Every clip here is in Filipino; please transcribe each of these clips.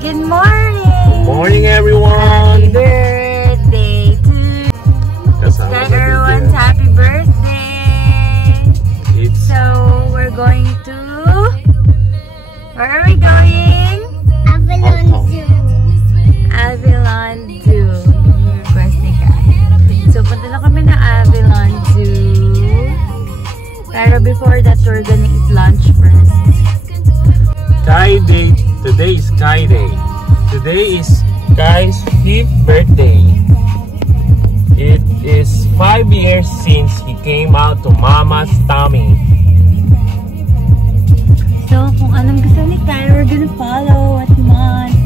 Good morning! Good morning, everyone! Happy birthday to you! Tell everyone happy birthday! So, we're going to... Where are we going? Avalon Zoo. Avalon Zoo. Request ni Kai. So, punta na kami na Avalon Zoo. Pero before that, we're gonna eat lunch first. Sky Day. Today is Sky Day. Today is Kai's 5th birthday. It is 5 years since he came out to Mama's tummy. So, kung anong gusto ni Kai, we're gonna follow what he wants.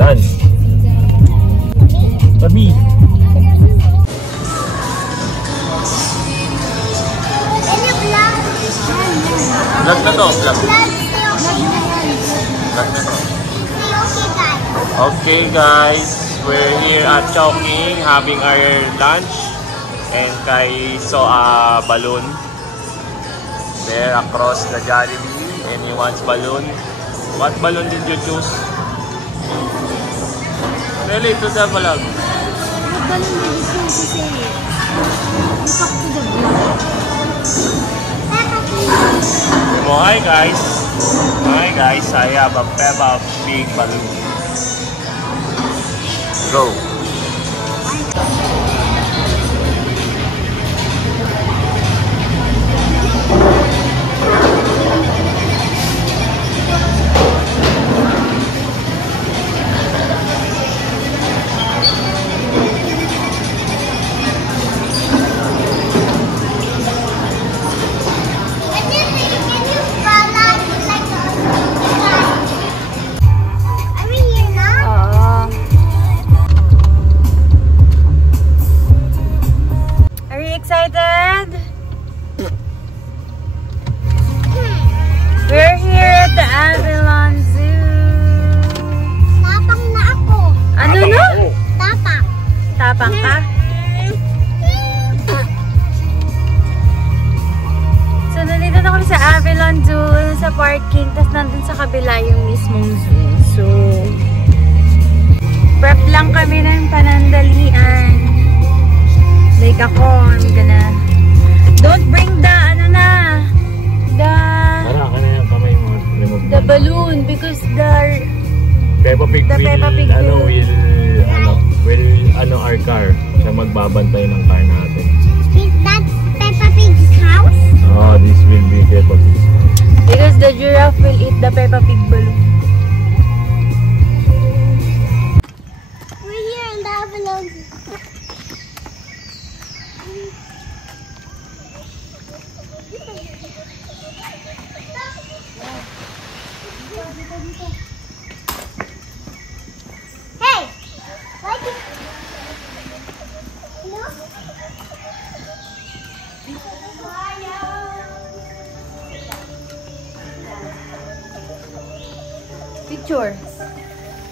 Done. Tabi. Vlog na to, vlog. Vlog na to. Okay guys, we're here at Chowking having our lunch. And Kai saw a balloon there across the Jollibee. And he wants balloon. What balloon did you choose? Really, to the vlog. What balloon did you choose to say? Look up to the view. Hi guys. Hi guys, I have a Peppa Pig balloon. Go. Excited? We're here at the Avalon Zoo. Tapang na ako. Ano na? Tapang. Tapang ka? So, nandito na kami sa Avalon Zoo, sa parking, tapos nandun sa kabila yung mismong zoo. So, prep lang kami ng panandalian. Like ako, I'm gonna... Don't bring the, ano na, Para ka na yung kamay mo. the balloon because the Peppa Pig The will, Peppa Pig will our car. Siya magbabantay ng car natin. Is that Peppa Pig's house? Oh, this will be Peppa Pig's house. because the giraffe will eat the Peppa Pig balloon. We're here in the Avalon Zoo. Hey! Like it. No? Picture.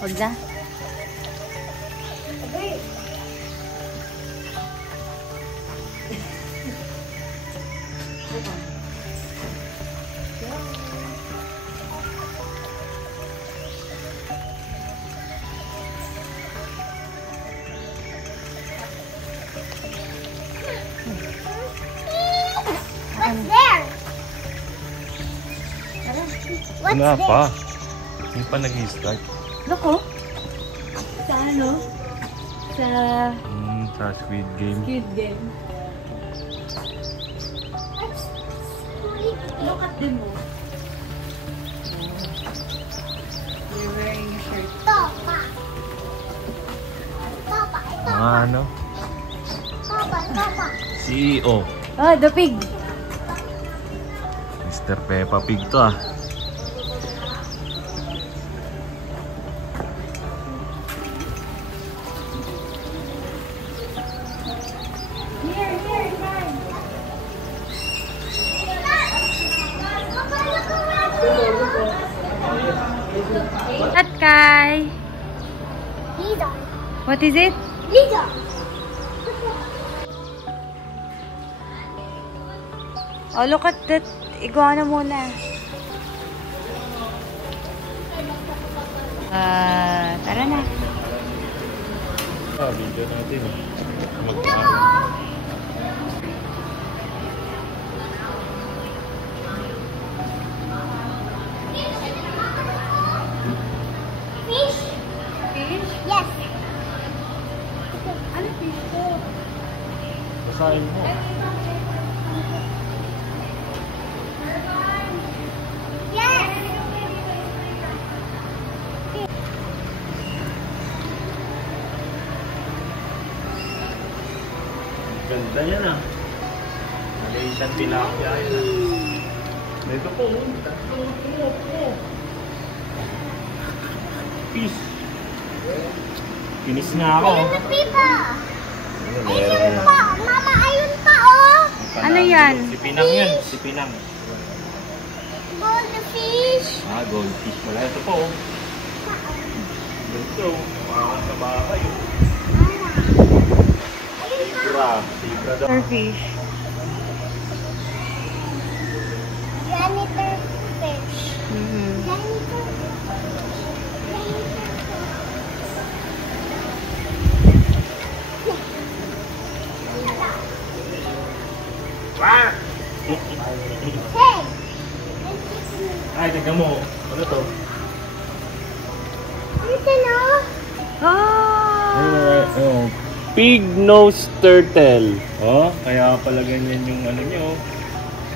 Huwag na. What's there? What's Wala there? pa. Hindi pa nag-start. Loko. Sa ano? Sa Sa Squid Game. Squid Game. Look at them all. You're wearing a shirt. Topa. Topa. Mga ano? Topa. Topa. CEO. Oh, the pig. Mr. Peppa Pig to ah. Here, fine. At Kai. Leader. What is it? Leader. Oh, look at that. Iguana muna. Tara na. Video natin. Fish? Fish? Yes. Ano fish to? Basahin mo. Yes. Ganda yan ah. Malaysian tilapia yan ah. Ito po, tatlo. Fish. Kinis nga ako. Ayun na pipa. Ano, Ayun pa. Mama, ayun pa oh. Ano yan? Si Pinang yan. Si Pinang. Goldfish. Goldfish pala. Ito po. Ito. Mga kabaka yun. Zebra daw. Starfish. Janitor fish. Mm-hmm. Ah! Hey! Ay, tignan mo. Ano to? Ito no? Oh! Pig nose turtle. Oh, kaya pala ganyan yung ano nyo.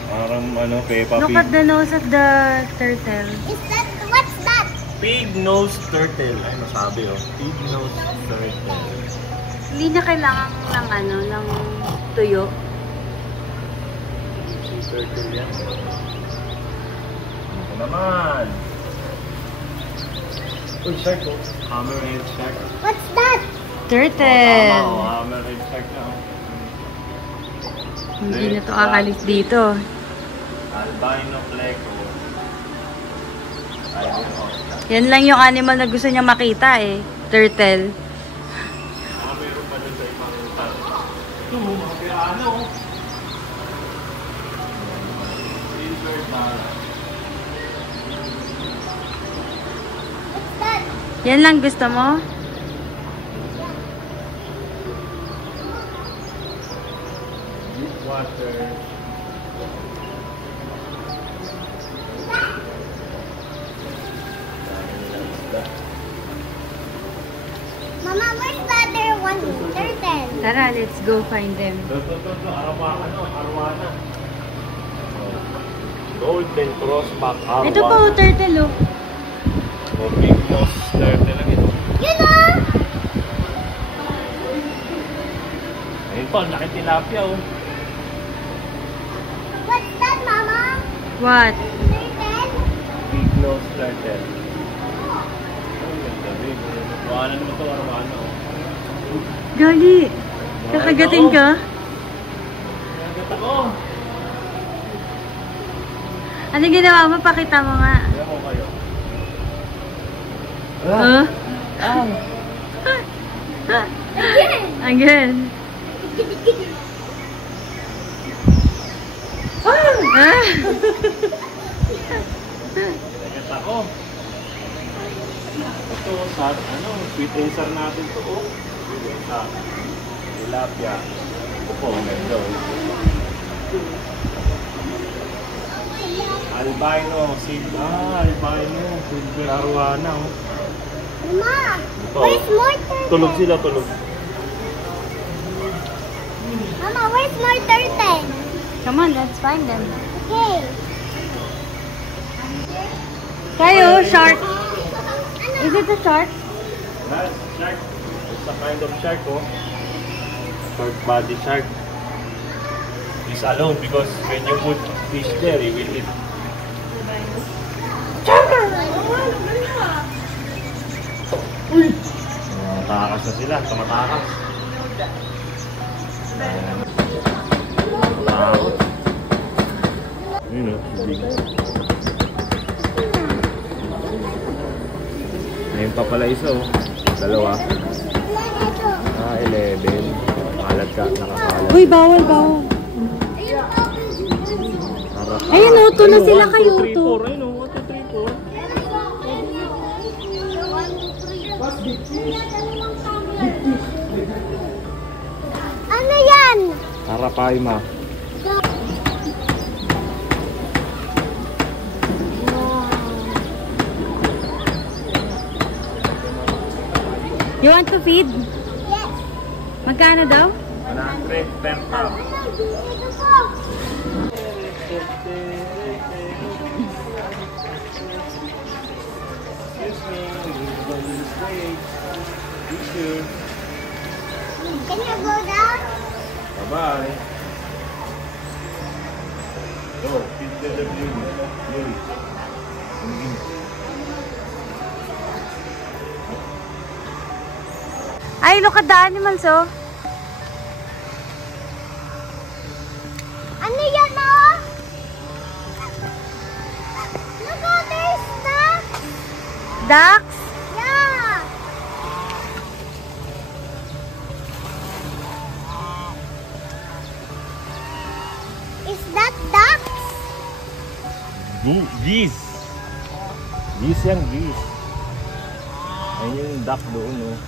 Parang ano, Peppa Look Pig. at the nose of the turtle. Is that, what's that? Pig nose turtle. Ay, masabi oh. Pig nose turtle. Hindi niya kailangan ng ano, ng tuyo. Turtle yan. Ito naman. Uy, shark oh. Hammerhead shark. What's that? Turtle! Oh, hammerhead shark na oh. Hindi na to aalis dito. Albino pleco. Yan lang yung animal na gusto niya makita eh. Turtle. Meron pa dun sa ibang tanong. Ito mo, mga pirano. Silver mara. What's that? Yan lang gusto mo? Deep water. Mama, where's the other one? Turtle. Tara, let's go find them. Ito, arwana. Golden crossback arwana. Ito po, turtle oh. O big nose turtle lang ito. You know? Ayun po, laki tilapia oh. What's that, Mama? What? Turtle? Big nose turtle. Ang ganda rin. Arwana naman ito, arwana oh. Gali! Kakagatin ka? Kakagat ako. Ano ginawa mo? Pakita mo nga. Kaya ko kayo. Huh? Again. Kakagat ako. Ito, sa ano, sweet and sour natin ito oh. Sweet and sour. Tilapia. Ito po, ganda oh. Albino, albino, silver arwana oh. Mama, Ito. where's more turtle? Tulog sila, tulog. Mama, where's more turtle? Come on, let's find them. Okay. Tayo, shark. Is it a shark? That's shark. It's a kind of shark oh. Short body shark. He's alone because when you put fish there, he will eat. Uy! Tumatakas na sila, tumatakas. Takot. Yun o, big. Ngayon pa pala isa o. Dalawa. 11. Kalat ka, nakakalat. Uy, bawal. Ayun, uto na sila kayo. 1, 2, 3, 4. Ayun o, 1, 2, 3, 4. Roraima. You want to feed? Yes. Magkano daw? 100 per cup. Can you go down? Bye-bye. Go, feed the baby. Ay, look at the animals, oh. Ano yan, oh? Look, oh, there's ducks. Ducks? Yeah. Is that ducks? Geese. Geese yan, geese. Ayun yung duck doon, oh.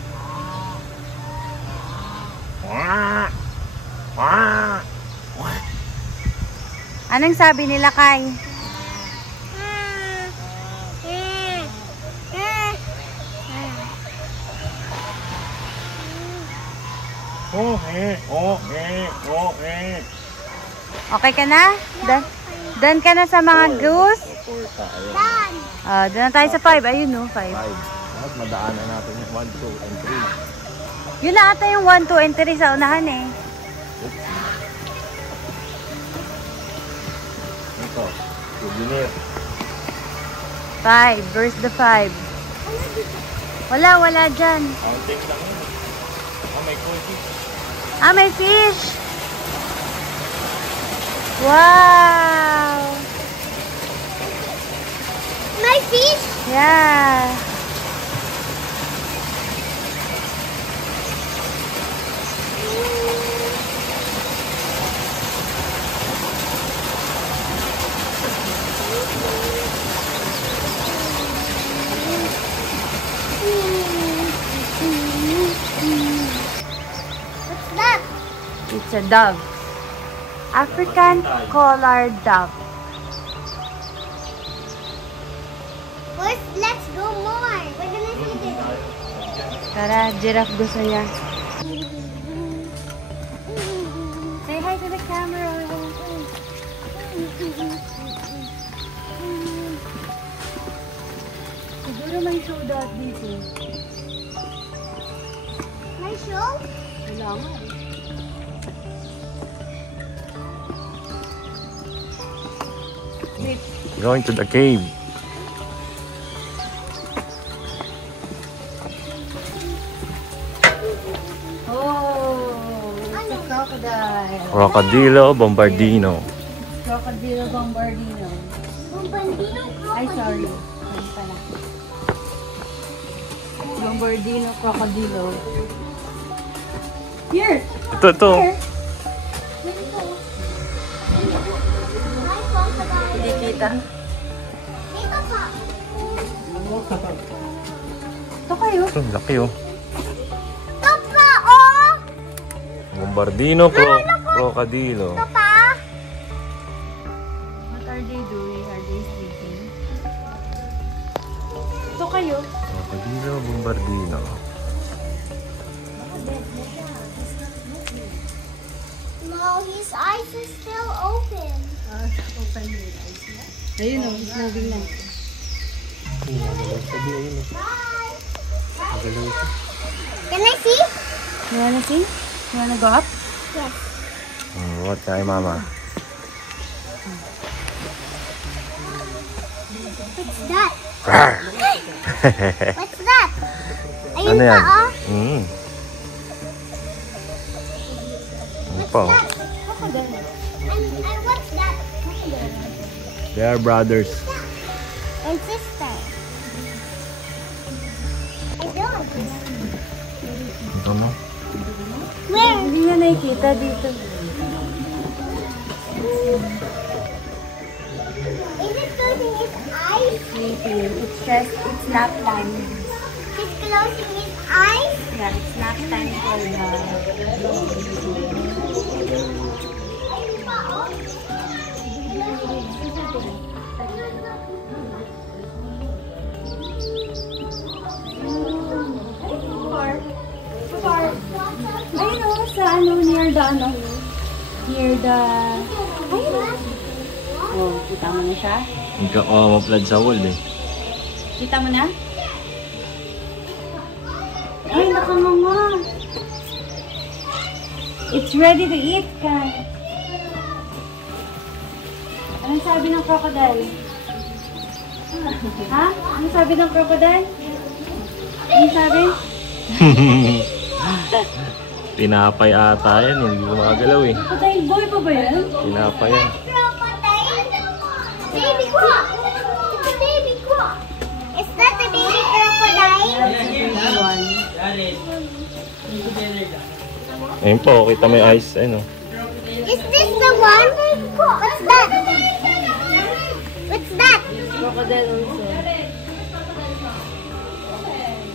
Anong sabi nila, Kai? Okay ka na? Done ka na sa mga goose? Done. Doon na tayo sa 5. Ayun, no? 5. At madaanan natin yung 1, 2, and 3. Yun na ata yung 1, 2, and 3 sa unahan, eh. Ito, souvenir. 5. Where's the 5? Wala dyan. Kontik lang yun. Oh, may kontik. Ah, may fish! Wow! My fish? Yeah! What's that? It's a dove. African collared dove. Let's go more. We're gonna see this. Tara, giraffe gusto niya. Say hi to the camera. Siguro may show dot dito. My show? Wala nga eh. Going to the cave. Oh, it's a crocodile. Crocodilo Bombardino. Crocodilo Bombardino. Bombardino Ay, sorry. Ano pala? Bombardino Crocodilo. Here! Ito. Here! My crocodile. Hindi kita. Dito pa. Ito kayo. Ito, laki oh. Ito pa, oh. Bombardino Crocodilo. Ito pa. What are they doing? Are they sleeping? Ito kayo. Crocodilo Bombardino. No, his eyes are still open. Open your eyes. Ayun o, it's moving na. Bye. Can I see? You wanna see? You wanna go up? Yes. What kay mama? What's that? What's that? Ayun Ano pa, yan? oh. Ano pa oh? And what's that? They are brothers. And sister. I don't. Ito no? Where? Hindi na nakikita dito. Is it closing its eyes? Sleeping. It's just, it's nap time. He's closing his eyes. Yeah, it's snack time for ayun o, sa ano, near the, ayun. Oh, kita mo na siya? Magka-maplad sa wall eh. Kita mo na? Ay, nakanganga. It's ready to eat, Kai. Anong sabi ng crocodile? Ha? Anong sabi ng crocodile? Anong sabi? Tinapay ata yan, hindi ko makagalaw eh. Crocodile boy pa ba yan? Tinapay yan. Baby croc. It's a baby croc. Is that the baby crocodile? That's the baby one. Ayun po, kita may eyes, ano. Is this the one? What's that? What's that? Crocodile also.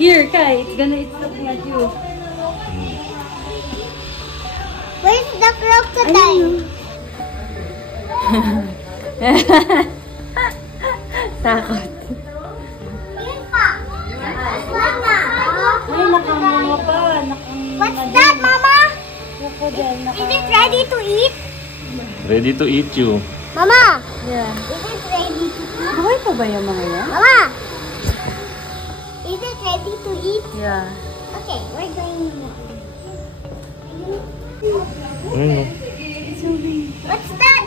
Here, Kai, it's looking at you. Where's the crocodile? Takot. Mama. Ay, nakanganga pa. What's that, Mama? Crocodile, Is it ready to eat? Ready to eat you. Mama. Yeah. Is it ready to eat? Buhay pa ba yung mga yan? Mama. Is it ready to eat? Yeah. Okay, we're going now. Ayun, It's moving. What's that?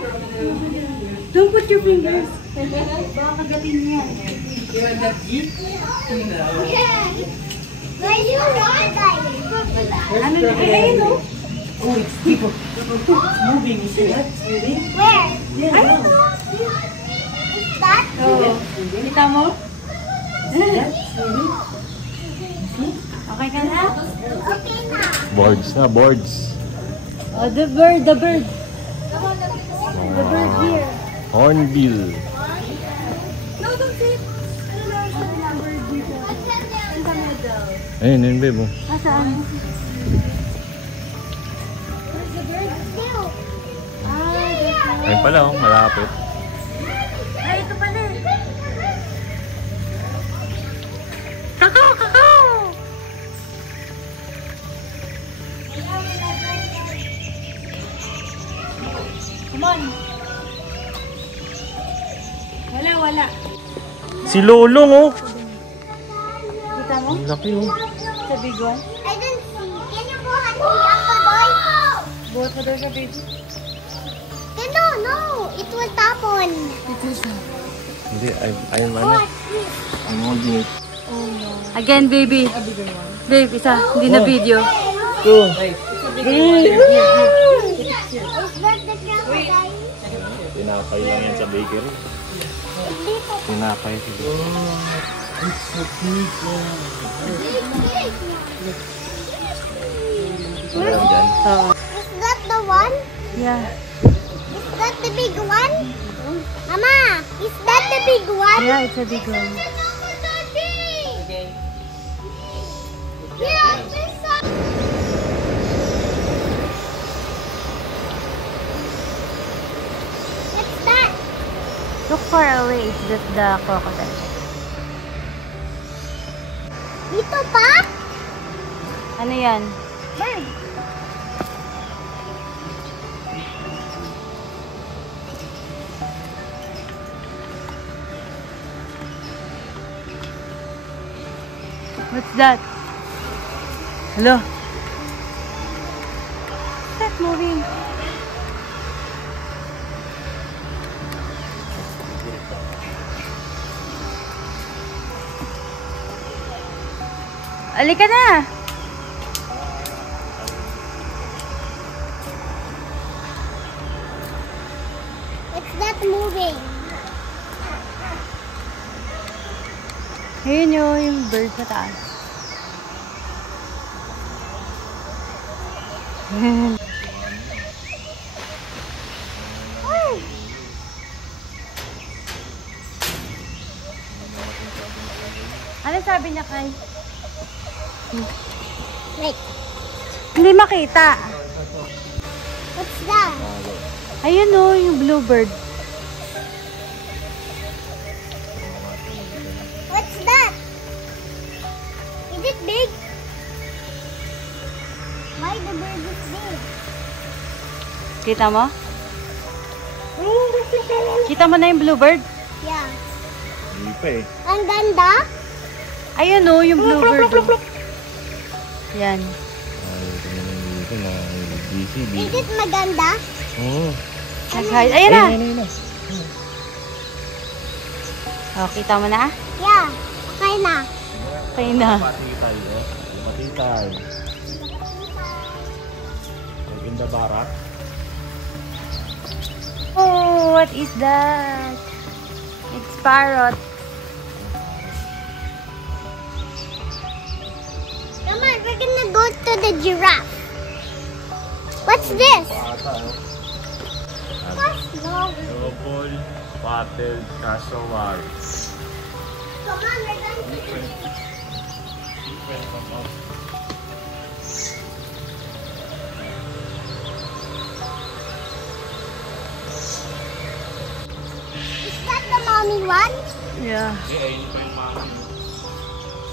Don't put your fingers. Baka kagatin niya. Where you crocodile? Ano na? Ayun o. Oh, it's people. It's moving. You see that? It's moving. Where? Yeah. I don't know. Is that? Oo. Kita mo? Yeah, it's moving. Okay ka na? Okay now. boards na, boards. Oh, the bird. The bird here. Hornbill. No, don't sit. Ano bird dito? In the middle. Ayun, yun, babe. Oh. Nasaan? Where's the bird? Still. Ayun pala, oh, malapit. Ay, ito pala eh. Kakao! Kakao! Come on. Wala. Si Lolong, oh. Kita mo? Ang laki, oh. Sa big one? I didn't see. Can you go and see Uncle Boy? Buhat mo daw sa big. No. It will topple. Ito siya. Hindi, I'm holding it. Oh no. Again, baby. Babe, isa. Hindi na video. Go. Is that the crocodile? Tinapay lang yan sa bakery. Tinapay siguro. Ayan dyan. Oo. Is that the one? Yeah. Is that the big one? Mama, is that the big one? Yeah, it's a big one. Yeah, this one. What's that? Look far away. It's just the crocodile. Dito pa? Ano yan? Bird. What's that? Hello? What's that moving? Alika na! What's that moving? Ayun yung bird sa taas. Ano sabi niya, Kai? Wait. Hindi makita. What's that? Ayun o, yung bluebird. What's that? Is it big? Why the bird is big? Kita mo? Kita mo na yung bluebird? Yeah. Hindi pa eh. Ang ganda? Ayun o, yung bluebird. Yan. Is it maganda? Oo. Nag-hide. Ayun na. Ayun na. Oh, kita mo na? Yeah. Okay na. Okay na. Patitay eh. Patitay. In the barak. Oh, what is that? It's parrot. Come on, we're gonna go to the giraffe. What's this? What's no? Double spotted casual. Come on, we're going to Is that the mommy one? Yeah. Ayun pa yung mami.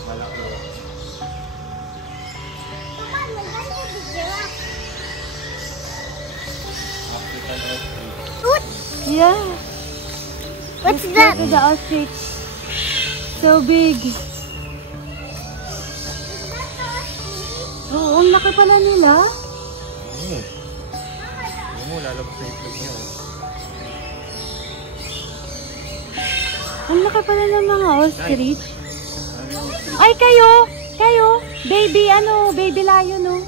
Malaki. Come on, we're going to the giraffe. African ostrich. Oot! Yeah. What's that? Look at the ostrich. So big. Is that the ostrich? Oo, ang laki pala nila. Ano mo, lalabas sa itlog niya. Ang laki pala ng mga ostrich. Ay, kayo! Kayo! Baby, baby lion, no?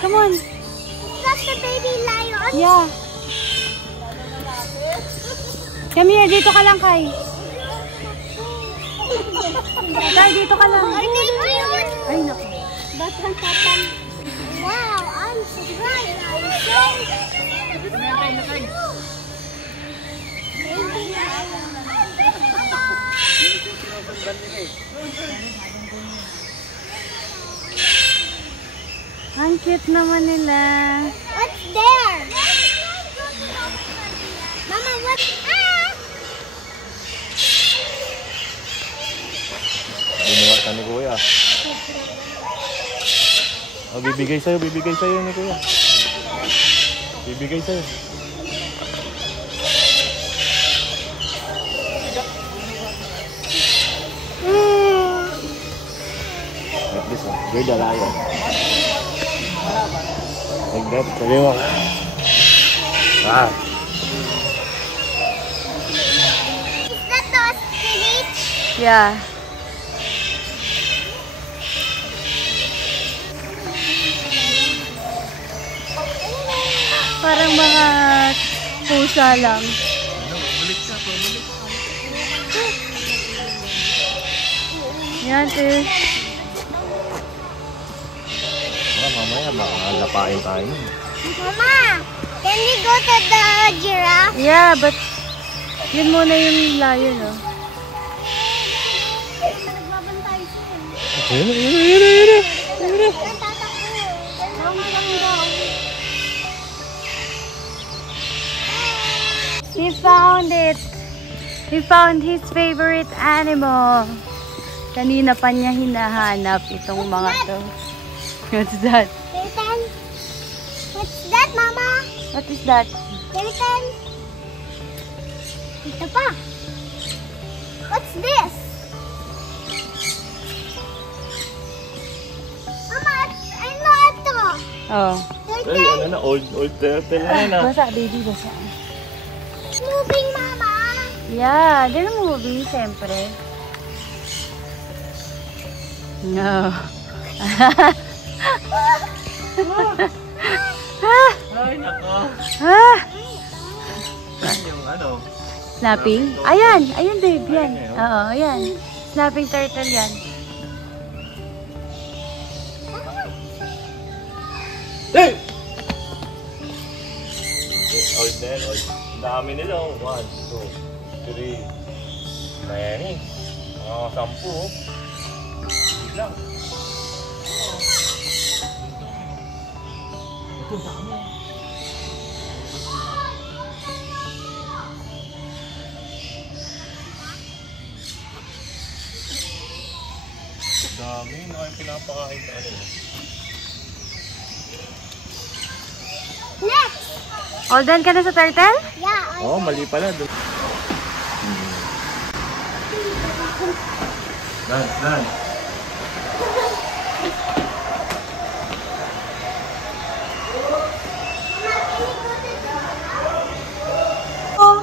Come on. Is that the baby lion? Yeah. Come here, dito ka lang, Kai. Kai, dito ka lang. Ay, baby yun! Ay, naku. Wow, I'm surprised. I'm so... Baby lion. Ang cute naman nila. What's there? Mama, what's... Binuha ka ni Kuya. Oh, bibigay sa'yo ni Kuya. Bibigay sa'yo. At least, you're the lion. Like that, sabi mo. Ah. Is that the ostrich? Yeah. Parang mga pusa lang. Yan, sis. Mamaya, makakalapain tayo. Mama, can we go to the giraffe? Yeah, but yun muna yung lion, oh. Nagbabantay siya. Ayun. He found it. He found his favorite animal. Kanina pa niya hinahanap itong mga to. What's that? Kitten? What's that, Mama? What is that? Kitten? Ito pa. What's this? Mama, ano ito? Oh. Ay, Kitten? ano na, old turtle na yan ah. Basa, baby, basa. Moving, Mama. Yeah, they're moving, siyempre. No. Ay, nako. Ah! Yan yung ano. Snapping? Ayan! Ayan, babe. Yan. Oo, ayan. Snapping turtle yan. Hey! Old na, old. Ang dami nila. 1, 2, 3. Ayan eh. Mga 10. lang. Dami, ay pinapakain sa ano. Next! All done ka na sa turtle? Yeah. Oh, mali pala. Nan. Oh.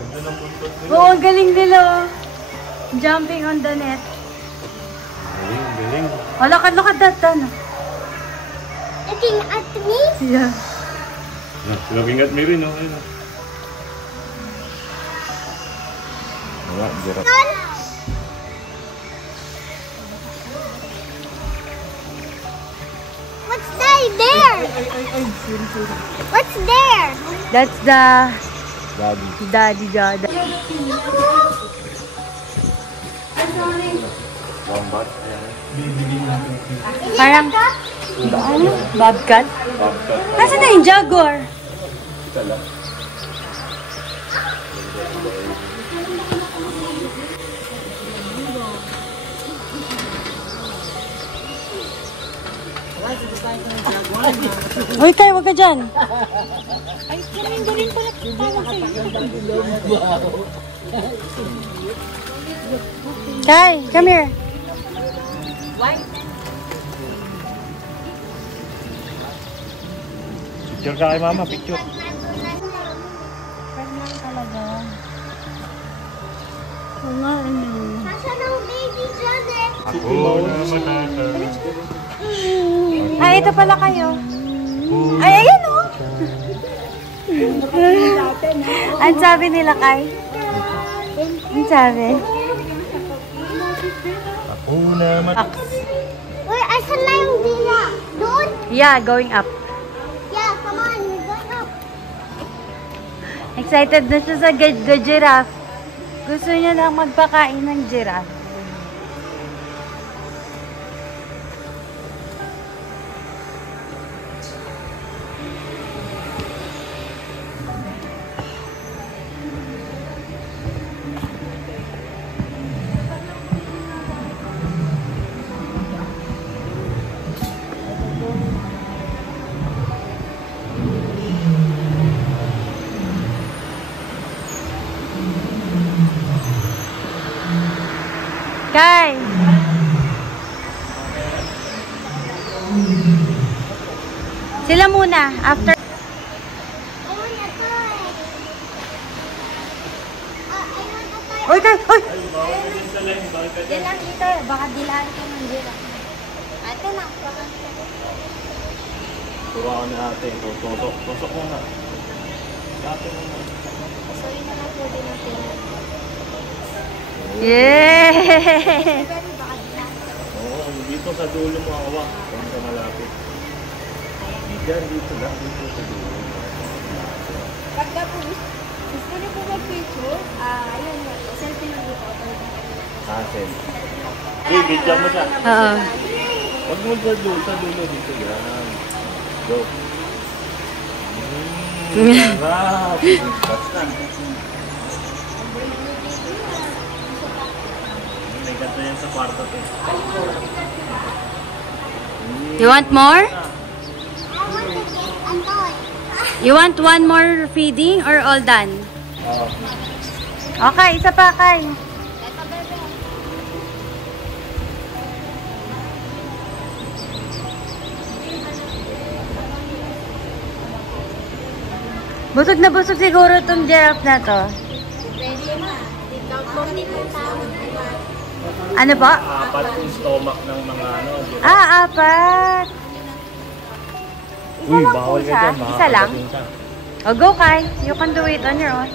Ganda ng buntot nila. Oo, ang galing nila. Jumping on the net. Galing. Oh, look at that. Ano? Looking at me? Yeah. Looking at me rin, oh. Ayun, oh. Wala, dirap. What's that there? What's there? That's the Daddy. daddy. Wombat. Ayan. Parang, ano? Bobcat? Bobcat. Nasaan na yung jaguar? Ika lang. Uy, Kai, wag ka dyan. Ay, galing pala. Tawag sa'yo. Kai, come here. Picture ka kay mama, picture. Oo nga, ano. Nasaan ang baby dyan eh? Ako naman nasa. Ay, ito pala kayo. Ay, ayan o. Ang sabi nila, Kai? Ang sabi? Ako naman. Uy, asan na yung dila? Doon? Yeah, going up. Yeah, come on, we're going up. Excited na siya sa the giraffe. Gusto niya lang magpakain ng giraffe. Kai! Sila muna, after. I want a toy. I want a toy. Uy, Kai! Uy! Yan lang dito. Baka dilaan ka ng giraffe. Ate na. Turuan na natin. Tusok muna. Dati muna. Sorry na lang po din natin. Yeah! Oo, dito sa dulo mo hawak. Kung ka malapit. Diyan, dito lang. Dito sa dulo. Pagka po gusto niyo po mag-picture, ayun, selfie lang dito. Asen. Hey, video mo siya. Oo. Huwag mo sa dulo dito yan. Go. Sarap. Basta. May ganito yan sa kwarto to. You want more? I want to get a toy. You want one more feeding or all done? Oo. Okay, isa pa, Kai. Ito, bebe. Busog na busog siguro itong giraffe na to. Pwede na. Dito po nito tao. Ano po? Apat yung stomach ng mga ano. Apat. Isa Uy, lang bawal po ka siya. dyan. Isa lang. makakadating ka. O, go, Kai. You can do it on your own.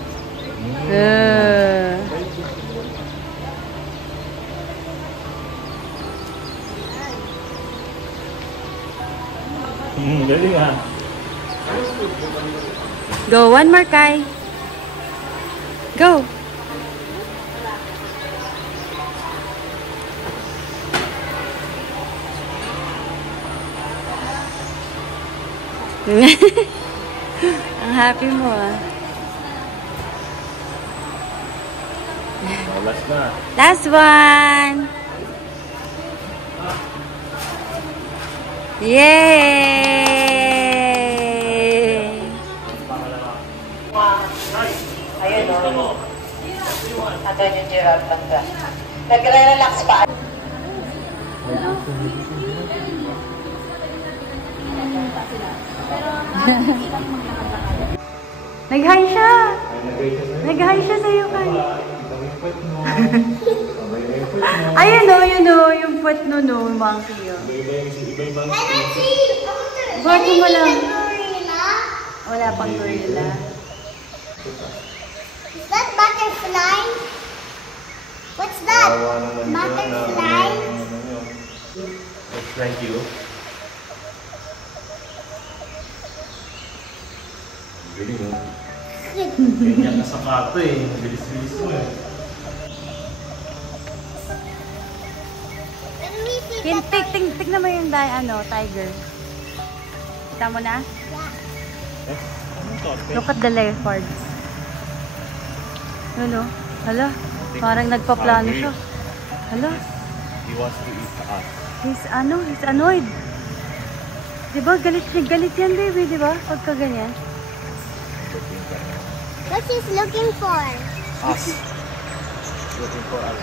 Galing ah. Go, one more, Kai. Go. Ang happy mo ah. Last na. Last one! Yay! Ayun o. Ata yung Gerald Tangga. Nagre-relax pa. Nag-hi siya! Nag-hi siya sa'yo kan. Ayun o, yun o, yung foot no, monkey o. Bakit mo lang? Wala pang gorilla. Is that butterfly? What's that? Butterfly? It's like you. Galing mo. Ganyan ka sa kato eh. Bilis-bilis mo eh. Let me see Tignan mo yung tiger. Kita mo na? Look at the leopard. Ano? Hala, parang nagpaplano siya. Hala, He wants to eat us. he's annoyed. Diba? Galit yan, baby, diba? Pagka ganyan. What he's looking for? Us. Looking for us.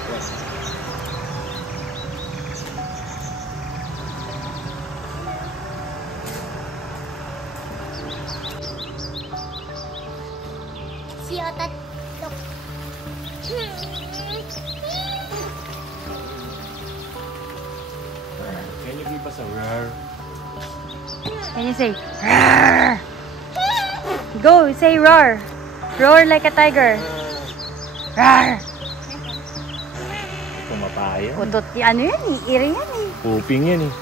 See how that look. Can you give us a roar? Can you say, roar? Go, say roar. Roar like a tiger. Roar. Pumapaya. Utot, ano yan eh? Iri yan eh. Puping yan eh.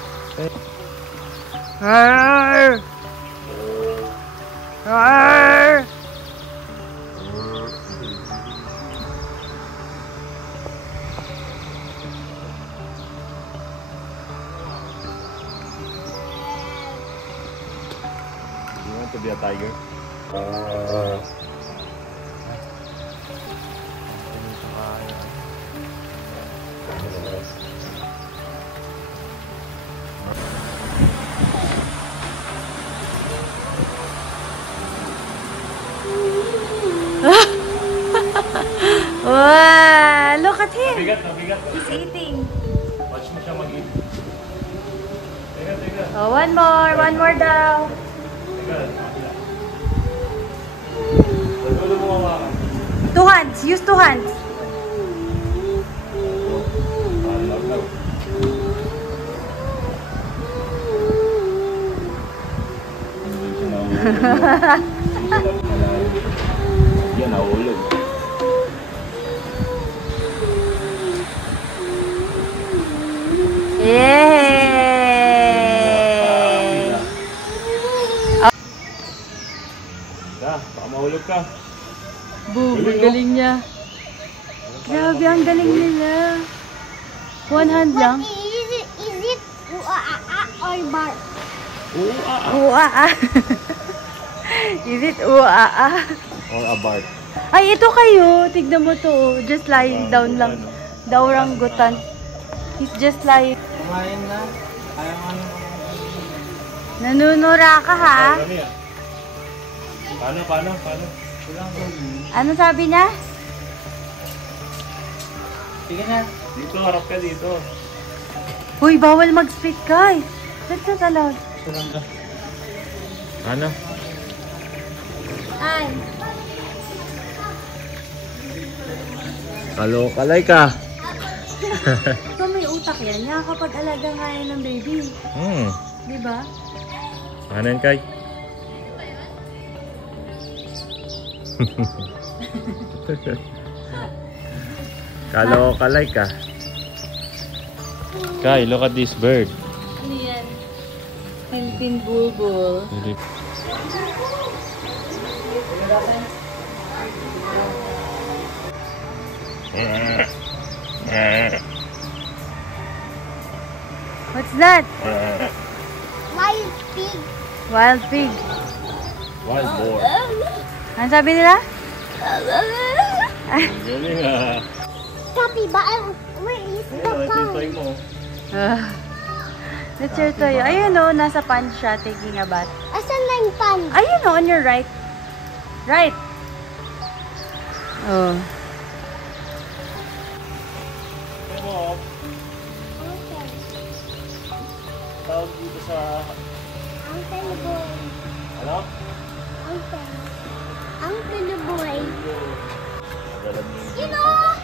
Roar. Roar. You want to be a tiger? Wow, look at him. Mabigat. He's eating. Watch mo siya mag-eat. Teka. Oh, one more daw. Pagkulo mo mawakan. 2 hands, use 2 hands. Yan, nahulog. Yay! Baka mahulog ka. Boom, ang galing niya. Grabe, ang galing nila. 1 hand lang. Is it or bark? Uaa. Is it uaa? Or a bark. Ay, ito kayo. Tignan mo to. Just lying down lang. Dauranggutan. He's just lying. Kumain na. Ayaw nga naman. Nanunura ka ha? Ano yan? Paano? Ano sabi niya? Sige na. Dito, harap ka dito. Uy, bawal mag-spit guys. That's not allowed. Ano? Ay. Kalokalay ka. Ito may utak yan. Nakakapag-alaga nga yan ng baby. Diba? Ano yan, Kai? Kalokalay ka. Kai, look at this bird. Ano yan? Philippine bulbul. What's that? Wild pig. Wild pig. Wild boar. Ano sabi nila? Galing ah. Capybara. Where is the Ito yung cow? toy mo. That's your toy. Ayun o, nasa pond siya taking a bath. Asan na yung pan? Ayun o, on your right. Right. Oh. Ito mo, Okay. tawag dito sa... Uncle boy. Ano? Uncle. Uncle boy. Magalag mo. You know?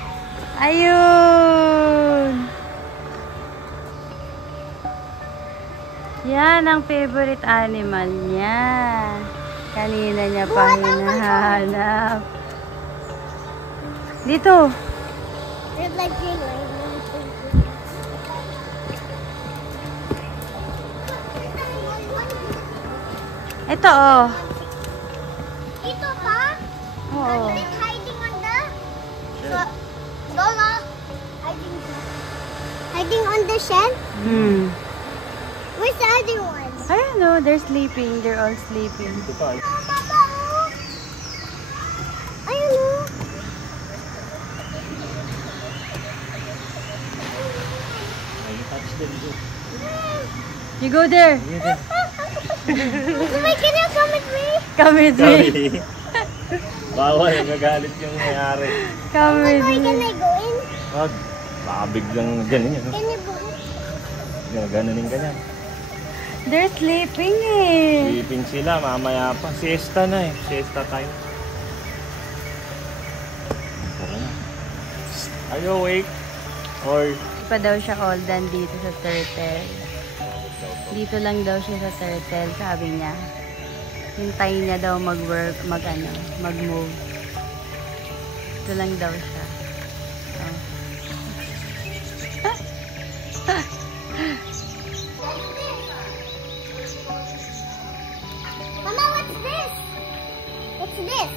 Ayun! Yan ang favorite animal niya. Kanina niya pa hinahanap. Dito. It's like you know. Ito oh. Ito pa? Oo. Is it hiding on the... Lola? Hiding on the shelf? Hmm. Where's the other one? I don't know. They're sleeping. They're all sleeping. Ito pa. Oh, Papa, oh. Ayun, oh. Ay, touch them dito. You go there. Wait, can you come with me? Come with me. Sorry. Bawal, nagagalit yung mayari. Come with Wait, can me. I go in? Wag. Baka biglang ganun yan. Can you go in? Gananin ka yan. They're sleeping eh. Sleeping sila, mamaya pa. Siesta na eh. Siesta time. Tara na. Are you awake? Or... Hindi pa daw siya Oldan dito sa turtle. Dito lang daw siya sa turtle, sabi niya. Hintayin niya daw mag-work, mag-move. Dito lang daw siya. Oh. Mama, what's this? What's this?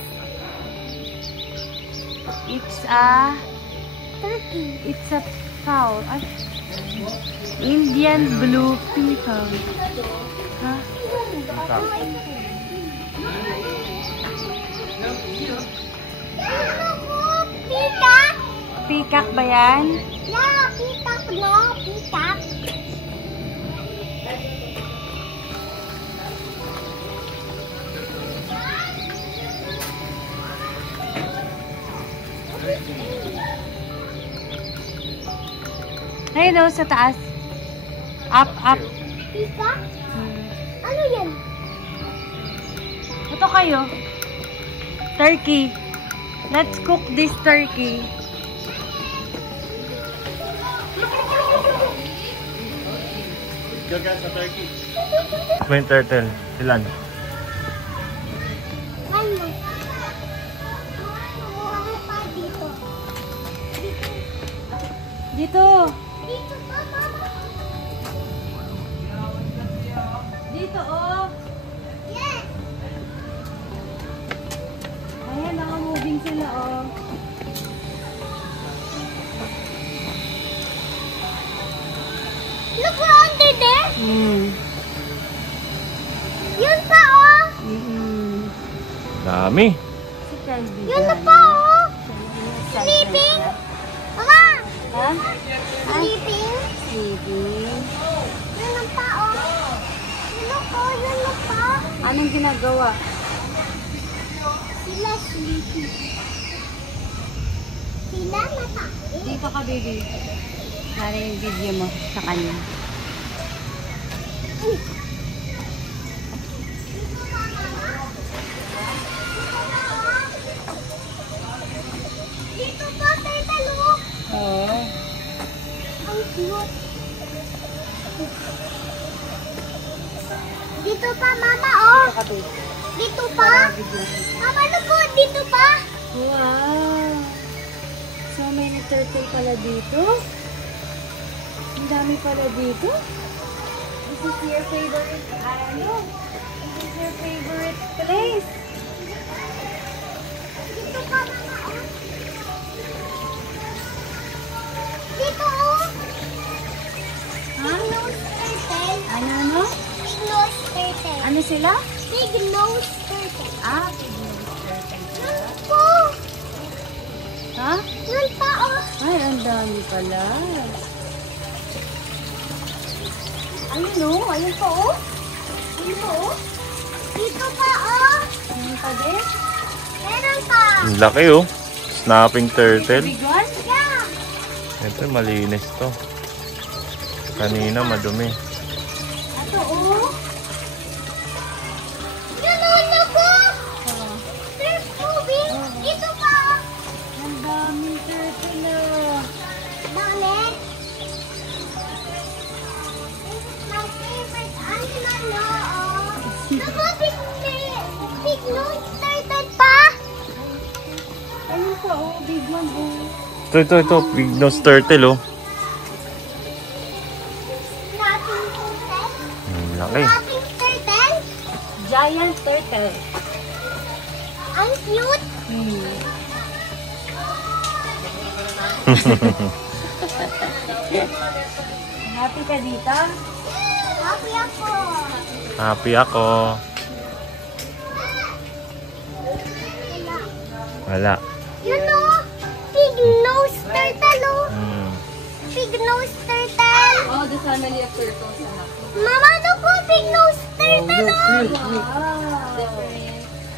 It's a... Turkey. It's a fowl. Ay. Indian blue peacock. Huh? Peacock? Peacock ba yan? Yeah, peacock, no, peacock. Ayun o, sa taas. Up, up. Peacock? Ano yan? Ito kayo. Turkey. Let's cook this turkey. Gaga sa turkey. Twin turtle. Ilan? Ano? Ano pa dito? Dito. Dito pa, mama. Dito, oh. Yes. Ayan, naka-moving sila, oh. Look, we're under there. Yun pa, oh. Dami. Si Kelby. Yun na pa, oh. Sleeping. Mama. Ha? Sleeping. Sleeping. Yun na pa, oh. Look, oh, yun na pa. Anong ginagawa? Sila sleeping. Sila nakain. Dito ka, baby. Para yung video mo sa kanya. Dito pa, tita, look. Oo. Ang cute. Dito pa, mama, oh. Dito ka, baby. Dito pa. Mama, look, oh, dito pa. Wow! So, may turtle pala dito. Ang dami pala dito. This is your favorite, ano? This is your favorite place. Dito pa, mama, oh. Dito, oh. Ha? Big nose turtle. Ano? Big nose turtle. Ano sila? Big nose turtle. Ah, pig-nosed turtle. Yun po. Ha? Yun pa, oh. Ay, ang dami pala. Ayun, oh. Ayun po, oh. Ayun po, oh. Dito pa, oh. Ayun pa din. Meron pa. Ang laki oh. Snapping turtle. Big one? Yeah. Ito malinis to. Kanina madumi. Ito, oh. Yun, oh. Ito po. There's moving. Dito pa, oh. Ang daming turtle ah. Dami. This is my favorite animal, no? Oh. Naku, big nose turtle pa. Ayun pa oh, big one oh. Ito. Big nose turtle oh. Nothing turtle. Laki. Nothing turtle. Giant turtle. Ang cute. Happy ka dito? Happy ako. Happy ako. Wala. You know, big nose turtle, oh. Big nose turtle. Oh, the family of turtles. Mama, look po, big nose turtle, oh.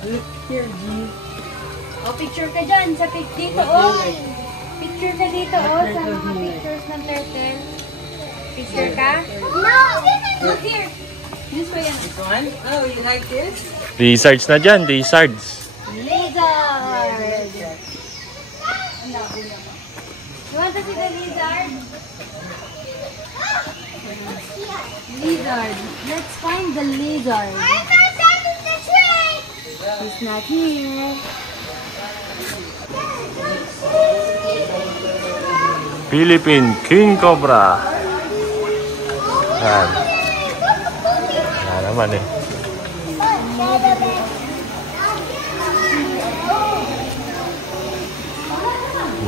Look here, G. Oh, picture ka dyan sa dito, oh. Picture ka dito, oh, sa mga pictures ng turtle. Picture ka? No. Look here. This way, yan. This one? Oh, you like this? Lizards na dyan, lizards. Lizard. You want to see the lizard? Lizard. Let's find the lizard. I'm not in the tree. He's not here. Philippine King Cobra. Yan. Yan naman eh.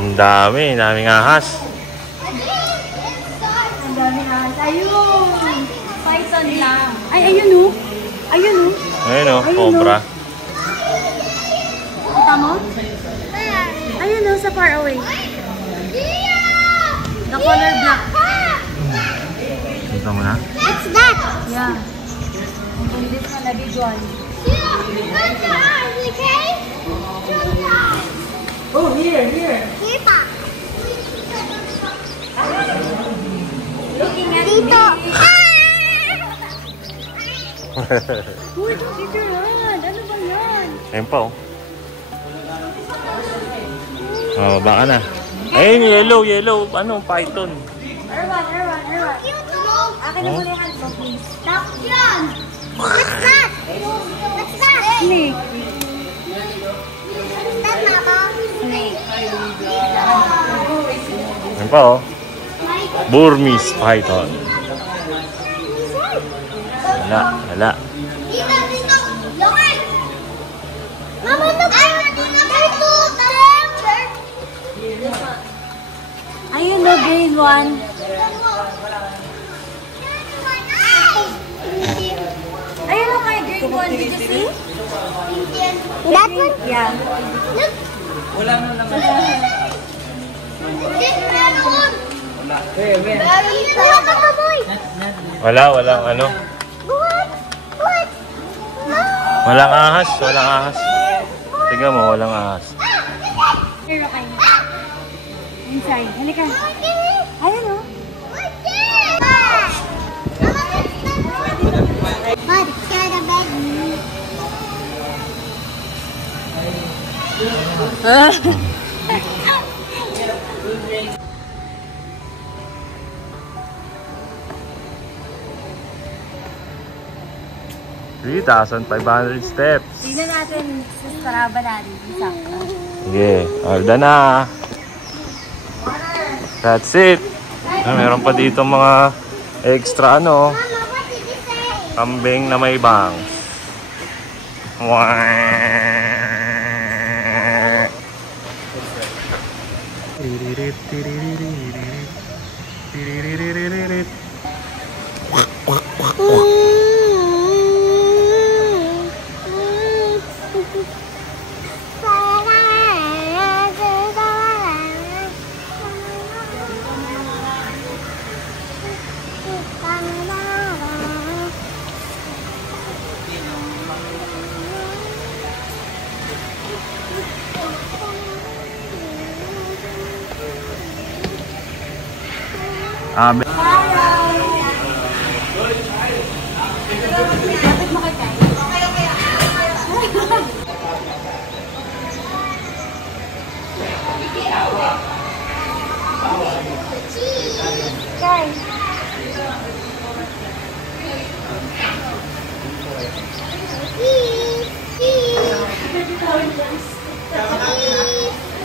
Ang daming ahas. Ang dami na. Ayun! Python lang. Ay, ayun oh. Ayun oh. Ayun oh, cobra. Kita mo? Ayun oh, sa far away. The color black. Kita mo na? What's that? Yeah. And this one, a big one. Okay? Oh, here. Here pa. Looking at Dito. me. Uy, dito yan. Ano ba yan? Ayun pa oh. Oh, baka na. Ayun, yellow. Ano, python. Erwan. Akin na muna yung hands mo, please. Stop yan. What's that? What's that? Snake. What's that, Mama? Snake. Ayun pa oh. Burmese python. Wala. Dito. Look. Mama, look. Ayun the green one. Ayun o kay green one. Did you see? That one? Yeah. Look. Wala na naman. This meron. Where? Meron pa. Boy. Walang ano. What? Walang ahas. Tingnan mo, walang ahas. Here kayo. Inside. Halika. Ayun o. But it's kind of bad. $3,500 steps. Tignan natin sa saraba natin. Sakto. Sige, alda na. That's it. Meron pa dito mga extra Mama, what did you say? kambing na may bangs.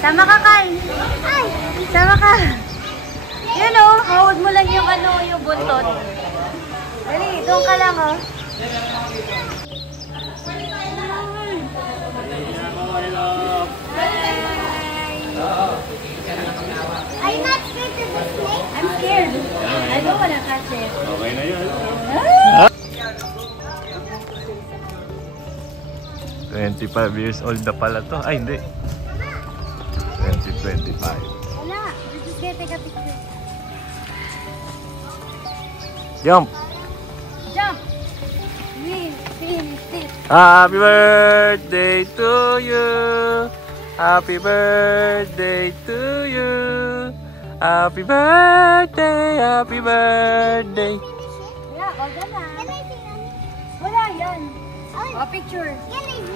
Sama ka, Kai. Ay, sama ka. Yan o, hold mo lang yung ano, yung buntot. Dali, doon ka lang o. I'm not scared of the snake. I'm scared. I don't wanna catch it. Okay na yun. 25 years old na pala to. Ay, hindi. 2025. Wala, just get take a picture. Jump! Jump! Finish it. Happy birthday to you! Happy birthday to you! Happy birthday! Happy birthday! Wala, wala na. Can I see them? Wala yan. Oh, O, picture. can I see?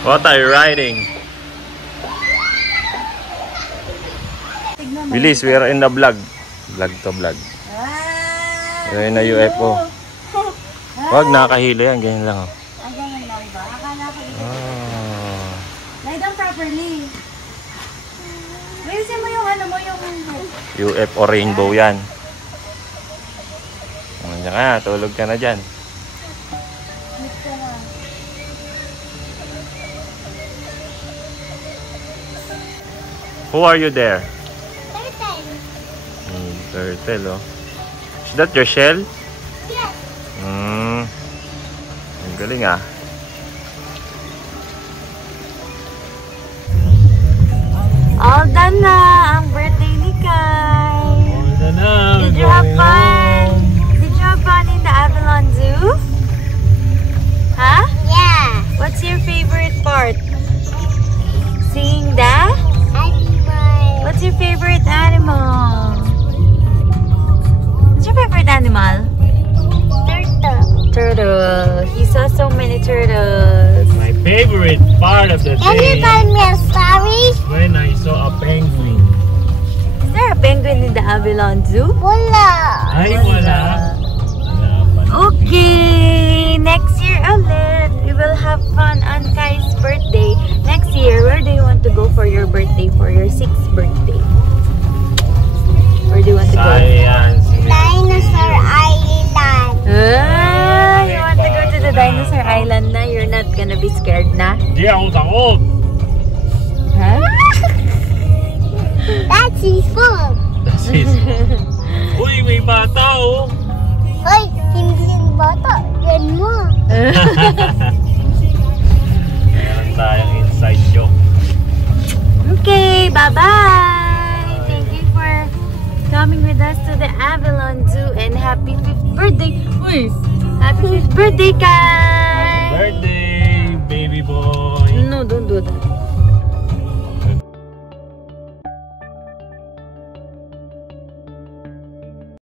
What are you riding? Tignan mo. Bilis, we are in the vlog. Vlog to vlog. Ayan na UFO. Wag, nakakahilo yan. Ganyan lang. Oh. Ay, ganyan lang ba? Akala ko ito. Ah. Lie down properly. Ayusin mo yung ano mo, yung... UFO rainbow yan. Diyan ka, tulog ka na dyan. Mix ka na. Who are you there? Turtle. Turtle, oh. Is that your shell? Yes. Ang galing, ah. All done na ang birthday ni Kai. Did you have fun? Did you have fun in the Avalon Zoo? Huh? Yeah. What's your favorite part? Seeing the? Happy birthday. What's your favorite animal? What's your favorite animal? Turtle. Turtle. He saw so many turtles. My favorite part of the Can you tell me a story? when I saw a penguin. Is there a penguin in the Avalon Zoo? Wala. Ay, wala. Okay, next year ulit, we will have fun on Kai's birthday. Next year, where do you want to go for your birthday, for your 6th birthday? Where do you want to go? Science. Dinosaur Island. Ah, you want to go to the dinosaur island na? You're not gonna be scared na? Di ako takot. Huh? That's his food. That's his. Uy, may bata, oh. Hoy, hindi yung bata. Yan mo. Meron tayong inside joke. Okay, bye-bye! Thank you for coming with us to the Avalon Zoo and happy 5th birthday! Uy! Happy 5th birthday, Kai! Happy birthday!